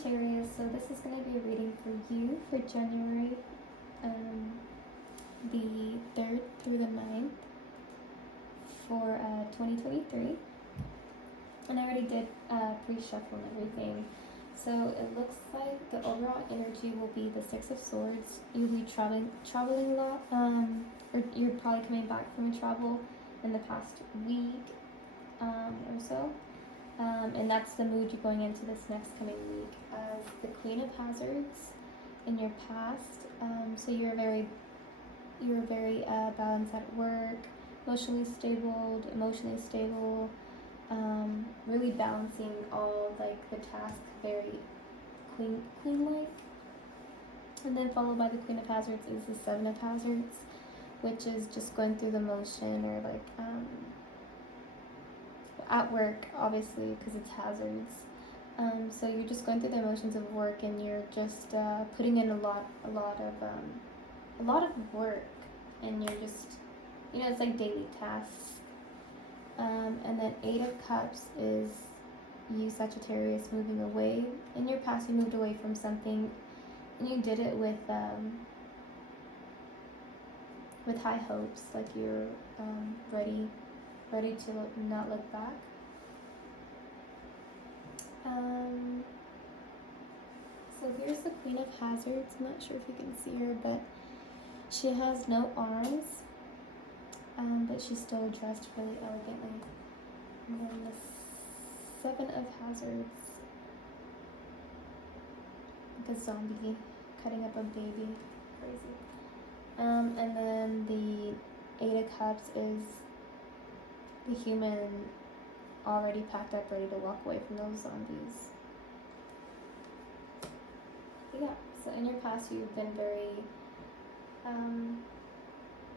Sagittarius, so this is going to be a reading for you for January the 3rd through the 9th for 2023. And I already did pre-shuffle and everything. So it looks like the overall energy will be the Six of Swords. You'll be traveling a lot, or you're probably coming back from travel in the past week or so. And that's the mood you're going into this next coming week as the Queen of Hazards in your past. So you're very balanced at work, emotionally stable, really balancing all like the tasks, very queen-like. And then followed by the Queen of Hazards is the Seven of Hazards, which is just going through the motion, or like at work, obviously, because it's hazards. So you're just going through the emotions of work, and you're just putting in a lot of work, and you're just, it's like daily tasks. And then Eight of Cups is you, Sagittarius, moving away. In your past, you moved away from something, and you did it with high hopes, like you're ready to not look back. So here's the Queen of Hazards. I'm not sure if you can see her, but she has no arms, but she's still dressed really elegantly. And then the Seven of Hazards, the zombie cutting up a baby, crazy. And then the Eight of Cups is the human already packed up, ready to walk away from those zombies. Yeah, so in your past you've been very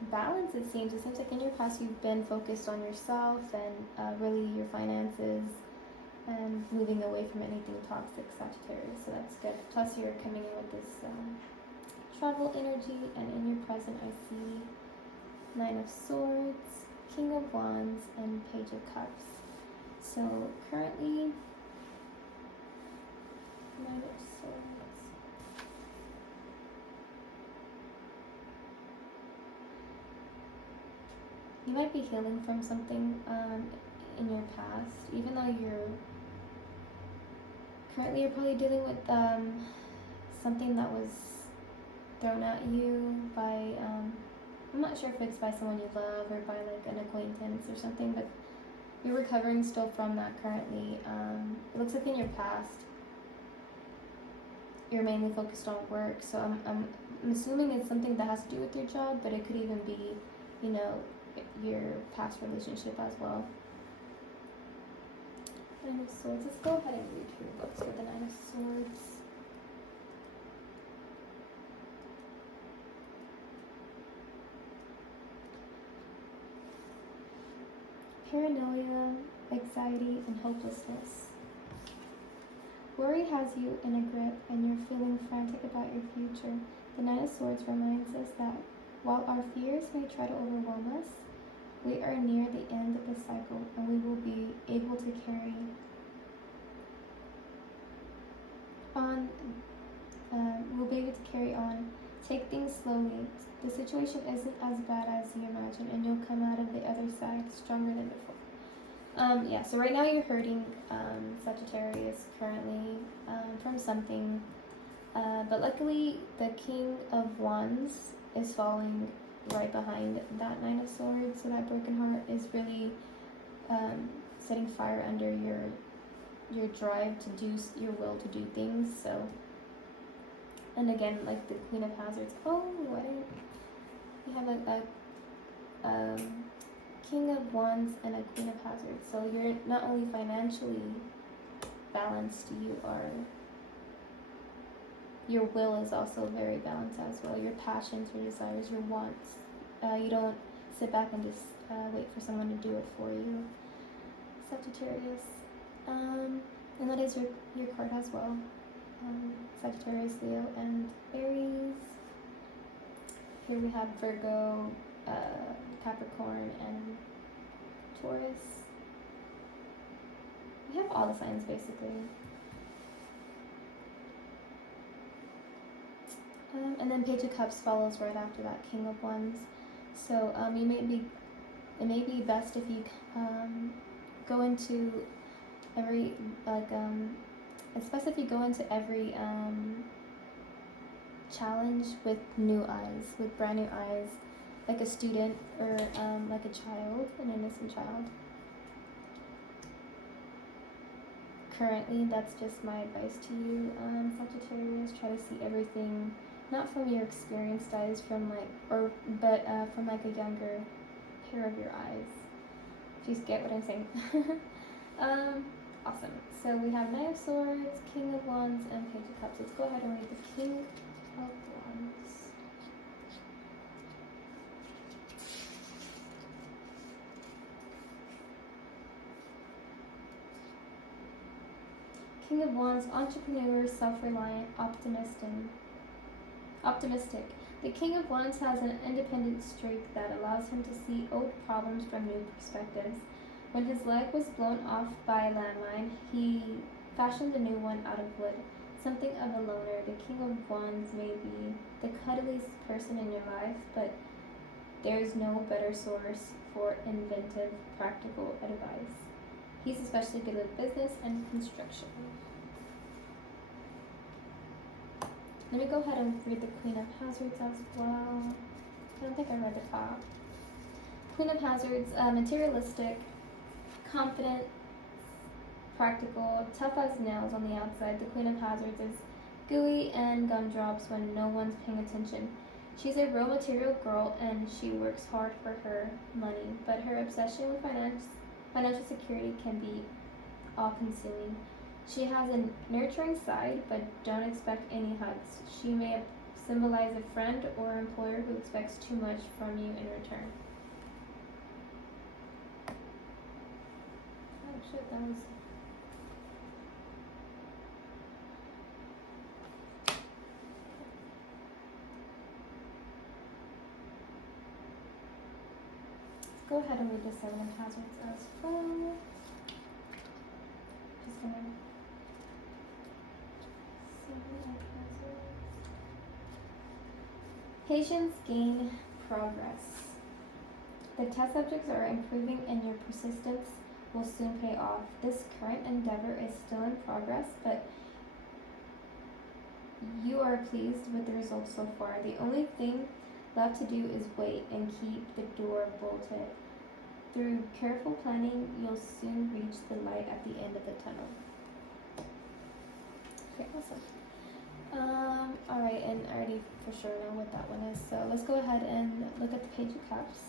balanced, it seems. It seems like in your past you've been focused on yourself and really your finances and moving away from anything toxic, Sagittarius, so that's good. Plus you're coming in with this travel energy, and in your present I see Nine of Swords, King of Wands, and Page of Cups. So currently, Nine of Swords. You might be healing from something in your past, even though you're probably dealing with something that was thrown at you by, I'm not sure if it's by someone you love or by like an acquaintance or something, but you're recovering still from that currently. It looks like in your past, you're mainly focused on work, so I'm assuming it's something that has to do with your job, but it could even be, your past relationship as well. Nine of Swords. Let's go ahead and read your books with the Nine of Swords. Paranoia, anxiety, and hopelessness. Worry has you in a grip, and you're feeling frantic about your future. The Nine of Swords reminds us that while our fears may try to overwhelm us, we are near the end of the cycle, and we will be able to carry on. Take things slowly. The situation isn't as bad as you imagine, and you'll come out of the other side stronger than before. So right now you're hurting, Sagittarius, currently from something, but luckily the King of Wands is falling right behind that Nine of Swords, so that broken heart is really setting fire under your drive to do, your will to do things. So, and again, like the Queen of Hazards, we have a King of Wands and a Queen of Hazards, so you're not only financially balanced, your will is also very balanced as well. Your passions, your desires, your wants. You don't sit back and just wait for someone to do it for you, Sagittarius. And that is your card as well. Sagittarius, Leo, and Aries. Here we have Virgo, Capricorn, and Taurus. We have all the signs basically. And then Page of Cups follows right after that, King of Wands. So it may be best if you go into every, it's best if you go into every challenge with new eyes, with brand new eyes, like a student or like a child, an innocent child. Currently, that's just my advice to you, Sagittarius. Try to see everything not from your experienced eyes, from from like a younger pair of your eyes. If you get what I'm saying. Awesome. So we have Knight of Swords, King of Wands, and Page of Cups. Let's go ahead and read the King of Wands. King of Wands, entrepreneur, self-reliant, optimistic. The King of Wands has an independent streak that allows him to see old problems from new perspectives. When his leg was blown off by a landmine, he fashioned a new one out of wood. Something of a loner, the King of Wands may be the cuddliest person in your life, but there's no better source for inventive, practical advice. He's especially good with business and construction. Let me go ahead and read the Queen of Hazards as well. I don't think I read the top. Queen of Hazards, materialistic, confident, practical, tough as nails on the outside. The Queen of Hazards is gooey and gumdrops when no one's paying attention. She's a real material girl and she works hard for her money, but her obsession with financial security can be all-consuming. She has a nurturing side, but don't expect any hugs. She may symbolize a friend or employer who expects too much from you in return. Oh shit, that was... Let's go ahead and read the Seven of Hazards as well. Just gonna... Patience, gain, progress. The test subjects are improving and your persistence will soon pay off. This current endeavor is still in progress, but you are pleased with the results so far. The only thing left to do is wait and keep the door bolted. Through careful planning, you'll soon reach the light at the end of the tunnel. Okay, awesome. Alright, and I already for sure know what that one is, so let's go ahead and look at the Page of Cups.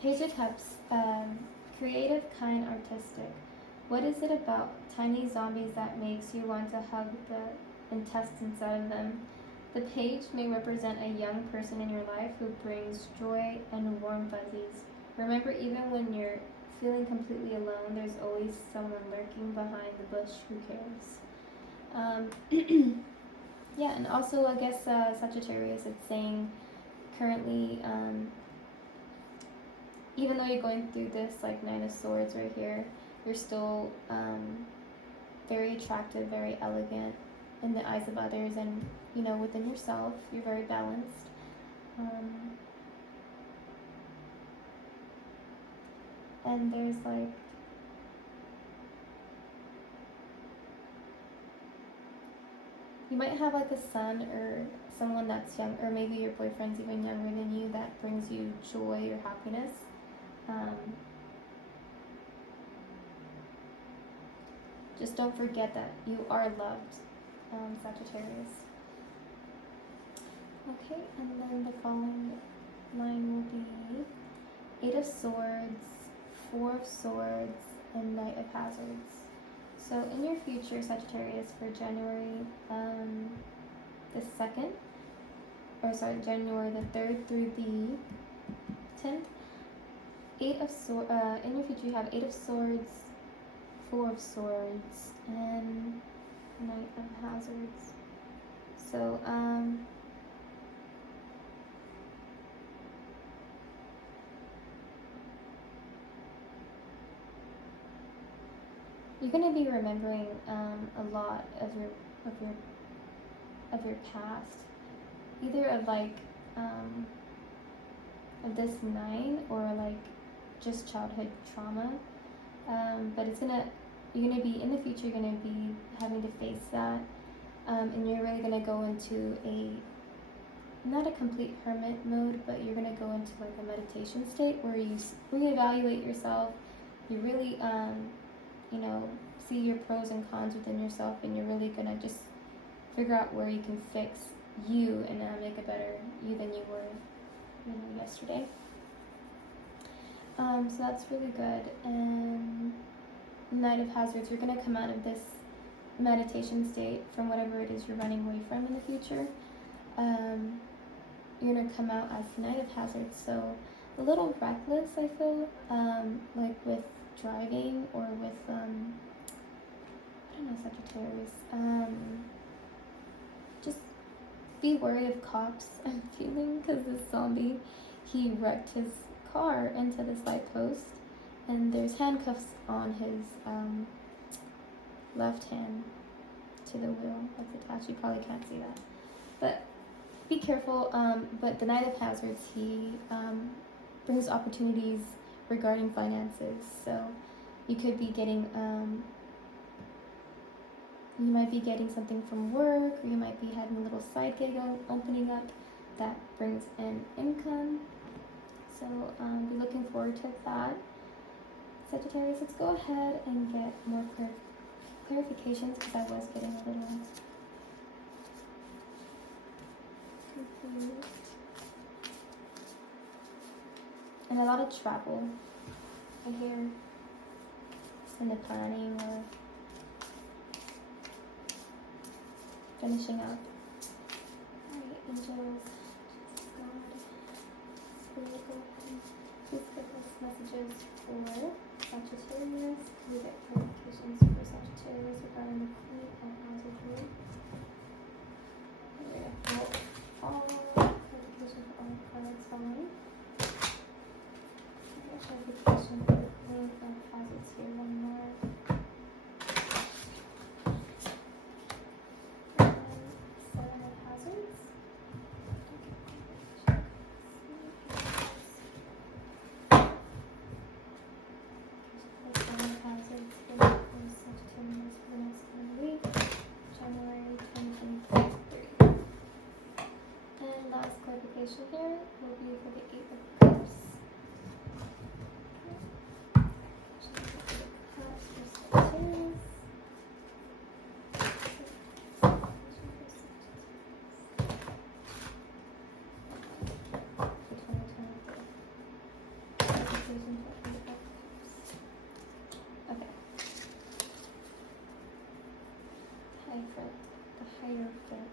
Page of Cups, creative, kind, artistic. What is it about tiny zombies that makes you want to hug the intestines out of them? The page may represent a young person in your life who brings joy and warm fuzzies. Remember, even when you're feeling completely alone, there's always someone lurking behind the bush who cares. Yeah, and also I guess Sagittarius, it's saying currently, even though you're going through this like Nine of Swords right here, you're still very attractive, very elegant in the eyes of others, and you know, within yourself, you're very balanced. And there's like you might have like a son or someone that's young, or maybe your boyfriend's even younger than you, that brings you joy or happiness. Just don't forget that you are loved, Sagittarius. Okay, and then the following line will be Eight of Swords, Four of Swords, and Knight of Hazards. So in your future, Sagittarius, for January the 2nd, January the 3rd through the 10th, in your future you have Eight of Swords, Four of Swords and Knight of Hazards. So, you're gonna be remembering a lot of your past, either of like of this 9 or like just childhood trauma. But you're gonna be in the future. You're gonna be having to face that, and you're really gonna go into not a complete hermit mode, but you're gonna go into like a meditation state where you reevaluate yourself. You really see your pros and cons within yourself, and you're really gonna just figure out where you can fix you and make a better you than you were yesterday. So that's really good. And Knight of Hazards, you're gonna come out of this meditation state from whatever it is you're running away from in the future. You're gonna come out as Knight of Hazards, so a little reckless, I feel, like with driving or with I don't know, Sagittarius. Just be wary of cops, I'm feeling, because this zombie, he wrecked his car into this light post, and there's handcuffs on his left hand to the wheel that's attached. You probably can't see that, but be careful. But the Knight of Hazards, he brings opportunities regarding finances, so you could be getting you might be getting something from work, or you might be having a little side gig opening up that brings in income. So be looking forward to that. Sagittarius, let's go ahead and get more clarifications, because I was getting a little confused. And a lot of travel, I hear, in the planning or finishing up. Alright, angels, God, Spirit, please give us messages for Sagittarius. Can we get clarifications for Sagittarius regarding the Queen of Hazard rule? We're gonna pull all clarification for all cards following. Clarification for the Queen of Hazards here, one more. Seven of Hazards. Seven of Hazards for Sagittarius for the next coming week, January 2023. And last clarification here will be for the Eight of Cups. Okay. The Hierophant.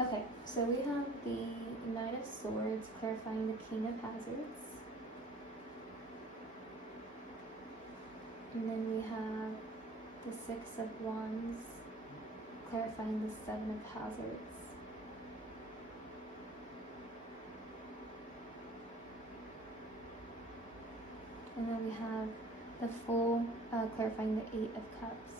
Okay, so we have the Knight of Swords clarifying the King of Hazards. And then we have the Six of Wands clarifying the Seven of Hazards. And then we have the Fool clarifying the Eight of Cups.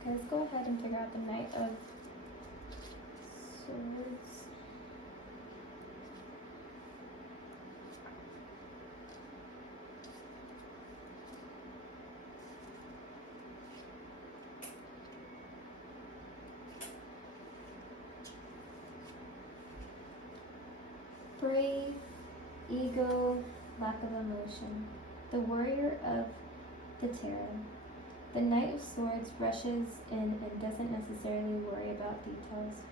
Okay, let's go ahead and figure out the Knight of Swords. Brave, ego, lack of emotion. The Warrior of the Tarot. The Knight of Swords rushes in and doesn't necessarily worry about details.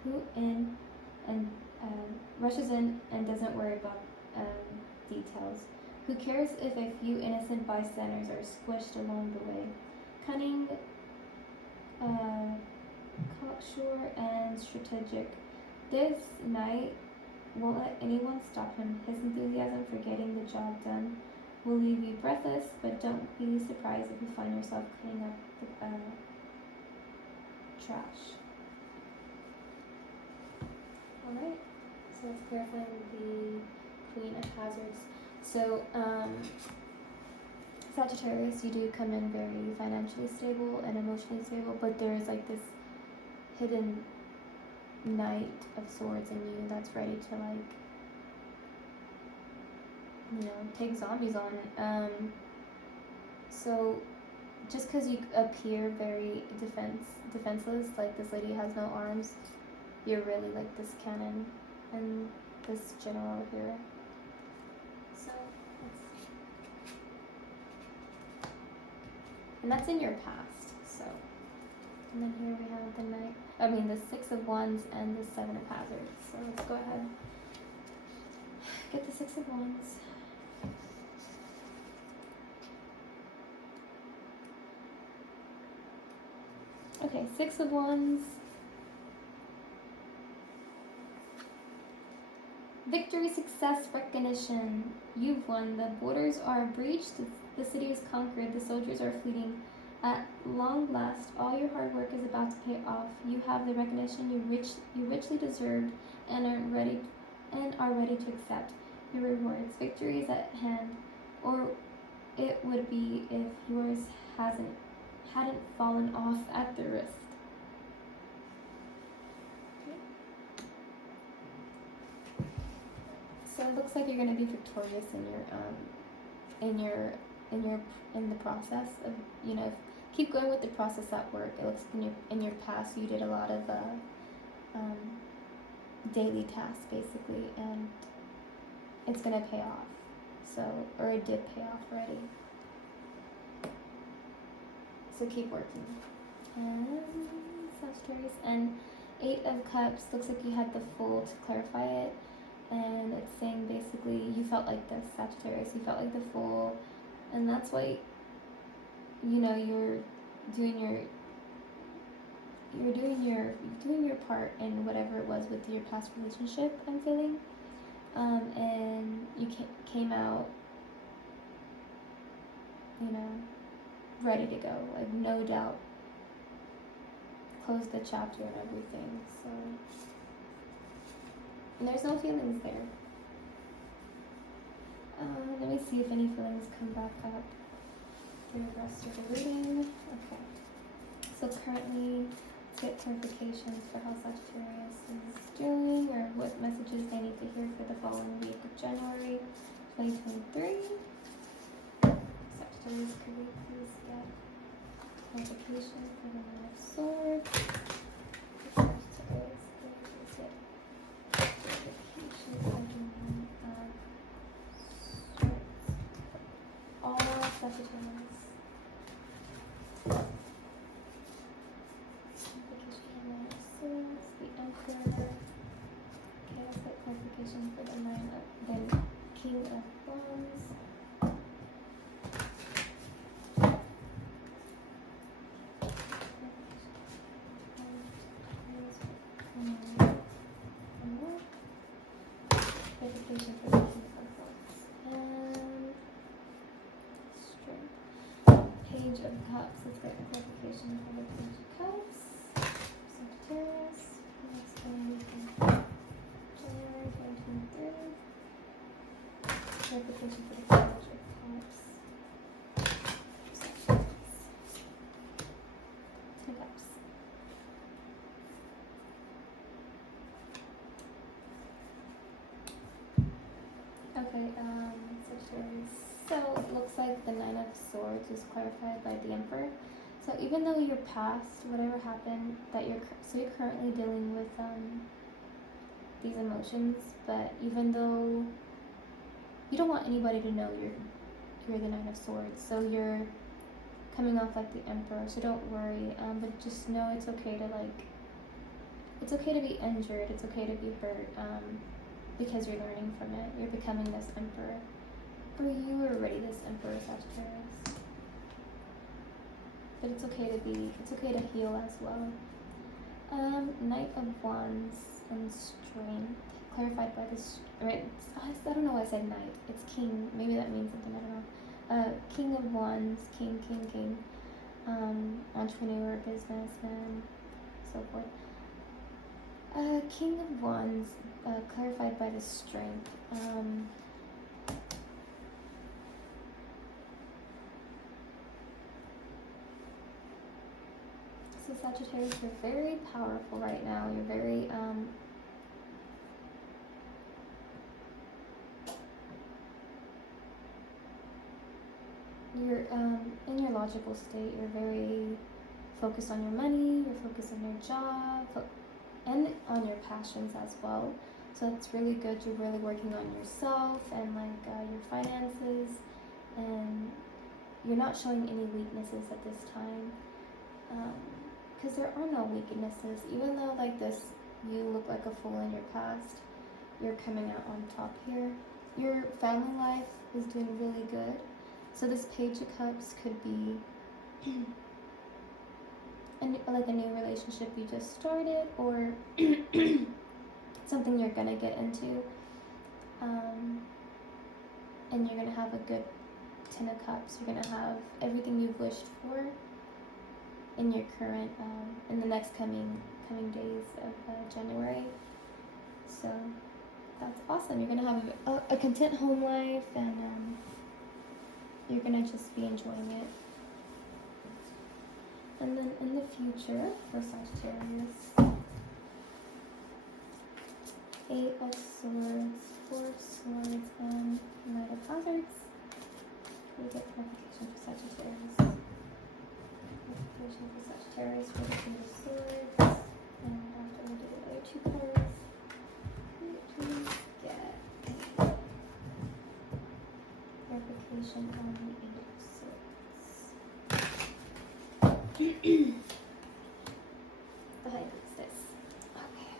Rushes in and doesn't worry about details. Who cares if a few innocent bystanders are squished along the way? Cunning, cocksure, and strategic. This knight won't let anyone stop him. His enthusiasm for getting the job done will leave you breathless, but don't be surprised if you find yourself cleaning up the trash. Alright, so let's clarify the Queen of Hazards. So, Sagittarius, you do come in very financially stable and emotionally stable, but there's like this hidden Knight of Swords in you that's ready to, like, you know, take zombies on. So just because you appear very defenseless, like this lady has no arms, you're really like this cannon and this general here. So and that's in your past. So, and then here we have the Six of Wands and the Seven of Hazards. So let's go ahead, get the Six of Wands. Okay, Six of Wands. Victory, success, recognition. You've won. The borders are breached. The city is conquered. The soldiers are fleeing. At long last, all your hard work is about to pay off. You have the recognition you richly deserved and are ready to accept your rewards. Victory is at hand, or it would be if yours hadn't fallen off at the wrist. So it looks like you're going to be victorious in the process of, you know, keep going with the process at work. It looks like in your past you did a lot of daily tasks basically, and it's going to pay off. So, or it did pay off already. So keep working. And Sagittarius, and Eight of Cups, looks like you had the Fool to clarify it. And it's saying basically you felt like this, Sagittarius. You felt like the Fool, and that's why, you know, you're doing your part in whatever it was with your past relationship, I'm feeling. And you came out, you know, ready to go, like no doubt. Close the chapter and everything. So. And there's no feelings there. Let me see if any feelings come back up through the rest of the reading. Okay. So currently, let's get clarifications for how Sagittarius is doing, or what messages they need to hear for the following week of January 2023. Sagittarius, could we please get clarification for the Nine of Swords? Sagittarius, could we please get all Sagittarius. The Emperor. Okay, let's get clarification for the King of Wands. Clarification for the King of Wands. And Strength. Page of Cups. Let's get clarification for the Page of Cups. Sagittarius. Next one, January 2023. Clarification for the Page of Cups. Sagittarius. Two Cups. Okay, Sagittarius. So it looks like the Nine of Swords is clarified by the Emperor. So even though your past, whatever happened, you're currently dealing with these emotions, but even though you don't want anybody to know you're the Nine of Swords, so you're coming off like the Emperor. So don't worry, but just know it's okay to be injured. It's okay to be hurt, because you're learning from it. You're becoming this Emperor. Or you were already this Emperor, Sagittarius. But it's okay to heal as well. Knight of Wands and Strength. clarified by this, right? I don't know why I said knight. It's king. Maybe that means something. I don't know. King of Wands, king. Entrepreneur, businessman, so forth. King of Wands, clarified by the strength. So Sagittarius, you're very powerful right now. You're very you're in your logical state. You're very focused on your money. You're focused on your job and on your passions as well. So it's really good. You're really working on yourself and like your finances, and you're not showing any weaknesses at this time. Because there are no weaknesses. Even though like this, you look like a fool in your past, you're coming out on top here. Your family life is doing really good. So this Page of Cups could be like a new relationship you just started, or something you're gonna get into, and you're gonna have a good 10 of Cups. You're gonna have everything you've wished for in your current, in the next coming days of January. So that's awesome. You're gonna have a content home life, and you're gonna just be enjoying it. And then in the future for Sagittarius, 8 of Swords, 4 of Swords, and Knight of Hazards. We get clarification for Sagittarius. Clarification for Sagittarius for the 8 of Swords. And after we do the other 2 cards, please get clarification on the 8 of Swords. The High Priestess. Okay.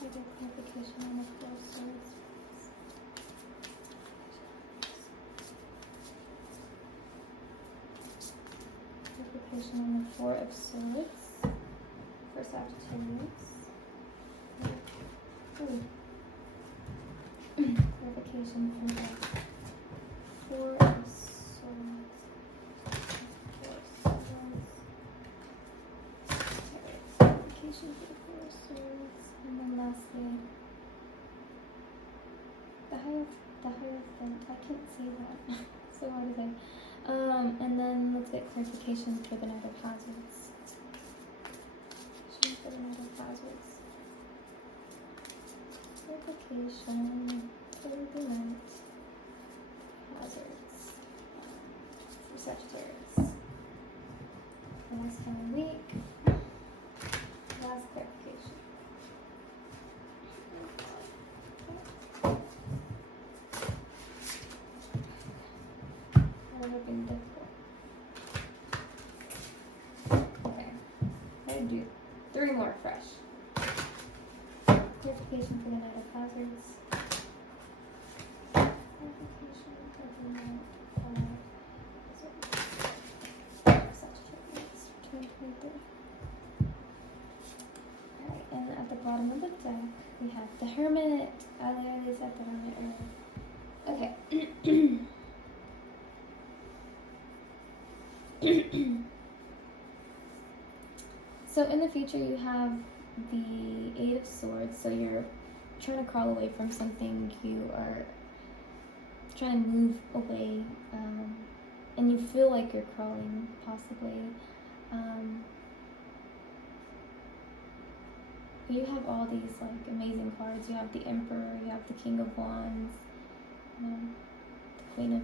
I get clarification on the 4 of Swords. Clarification on the 4 of Swords for Sagittarius. Clarification for the 4 of Swords. 4 of Swords. Clarification for the 4 of Swords. And then lastly, the Hierophant. I can't see that. So hard to say. And then let's get clarification for the Knight of Hazards. For the Knight of Hazards. Clarification for the Knight Hazards for Sagittarius. Last coming week. Last clarification. That would have been difficult. Okay. I'm going to do 3 more fresh. Clarification for the Knight of Hazards. Clarification for the Knight of Hazards. Sagittarius, 2023. Alright, and at the bottom of the deck, we have the Hermit. I literally said the Hermit earlier. Okay. So in the future, you have the 8 of Swords. So you're trying to crawl away from something. You are trying to move away, and you feel like you're crawling, possibly. But you have all these like amazing cards. You have the Emperor. You have the King of Wands. The Queen of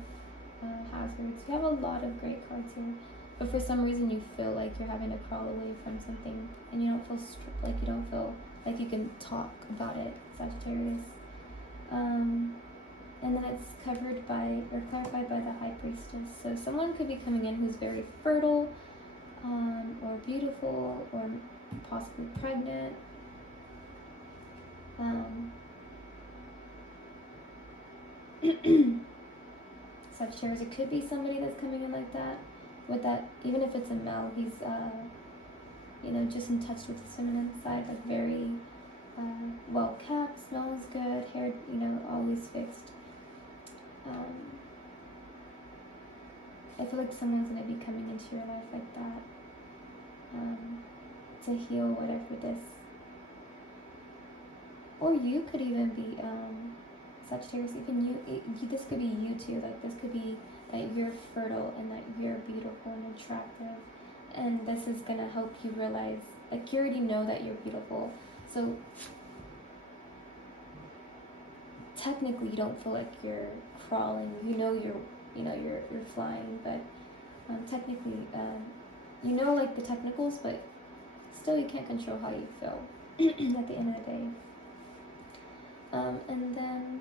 Hazards. You have a lot of great cards here. But for some reason you feel like you're having to crawl away from something, and you don't feel like you don't feel like you can talk about it, Sagittarius. And then it's covered by, or clarified by the High Priestess. So someone could be coming in who's very fertile, or beautiful, or possibly pregnant. Sagittarius, it could be somebody that's coming in like that. With that, even if it's a male, he's you know, just in touch with the feminine side, like very well kept, smells good, hair, you know, always fixed. I feel like someone's going to be coming into your life like that, to heal whatever this, or you could even be Sagittarius. Even you, this could be you too. Like this could be that you're fertile and that you're beautiful and attractive, and this is going to help you realize, like, you already know that you're beautiful, so technically you don't feel like you're crawling. You know you're flying, but technically you know, like, the technicals, but still you can't control how you feel at the end of the day. And then,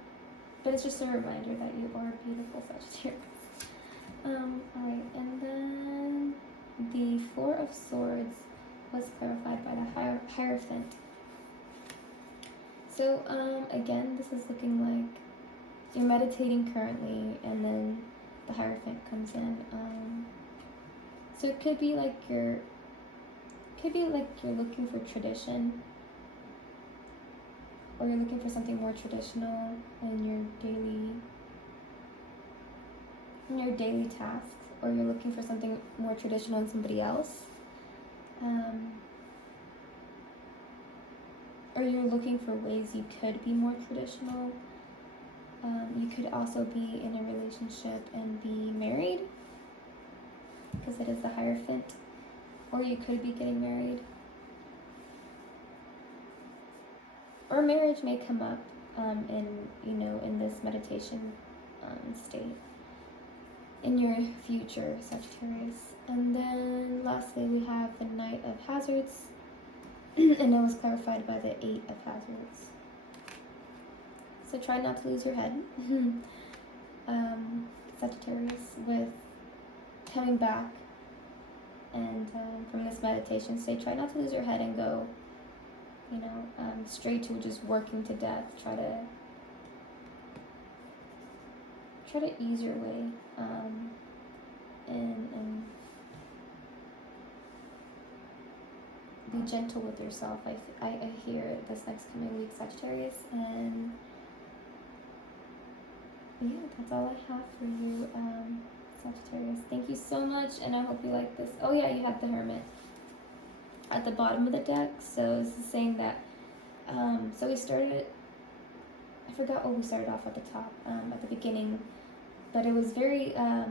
but it's just a reminder that you are beautiful, Sagittarius. Alright, and then the Four of Swords was clarified by the Hierophant. So again, this is looking like you're meditating currently, and then the Hierophant comes in. So it could be like you're looking for tradition, or you're looking for something more traditional in your daily tasks, or you're looking for something more traditional in somebody else. Or you're looking for ways you could be more traditional. You could also be in a relationship and be married, because it is the Hierophant. Or you could be getting married. Or marriage may come up in this meditation state in your future, Sagittarius. And then lastly, we have the Knight of Hazards, and it was clarified by the Eight of Hazards. So try not to lose your head, Sagittarius, with coming back and from this meditation state. Try not to lose your head and go, straight to just working to death. Try to ease your way, and be gentle with yourself. I hear this next coming week, Sagittarius, and yeah, that's all I have for you, Sagittarius. Thank you so much, and I hope you like this. Oh yeah, you had the Hermit at the bottom of the deck. So this is saying that, so we started, I forgot what we started off at the top, at the beginning, but it was very, I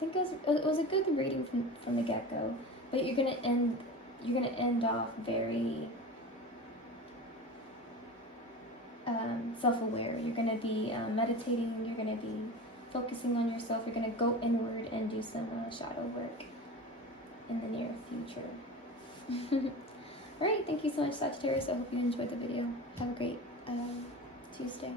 think it was a good reading from the get-go, but you're gonna end off very self-aware. You're gonna be meditating, you're gonna be focusing on yourself, you're gonna go inward and do some shadow work in the near future. Alright, thank you so much, Sagittarius. I hope you enjoyed the video. Have a great Tuesday.